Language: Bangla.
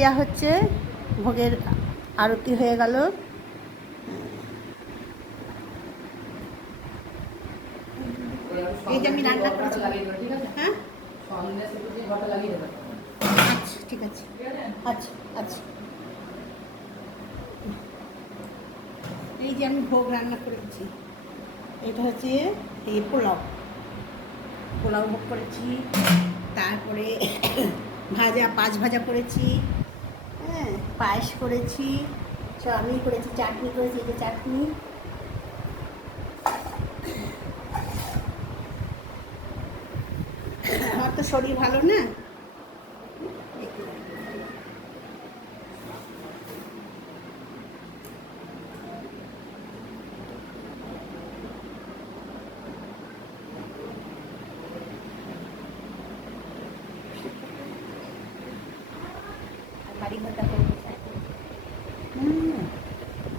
দেওয়া হচ্ছে, ভোগের আরতি হয়ে গেল। এই যে আমি রান্না করেছি। হ্যাঁ আচ্ছা ঠিক আছে, আচ্ছা আচ্ছা। এই যে আমি ভোগ রান্না করেছি, এটা হচ্ছে এই পোলাও ভোগ করেছি, তারপরে ভাজা 5 ভাজা করেছি, হ্যাঁ পায়েস করেছি, চাটনি করেছি, এই যে চাটনি। আমার তো শরীর ভালো না। বাড়ি ঘরটা করবো।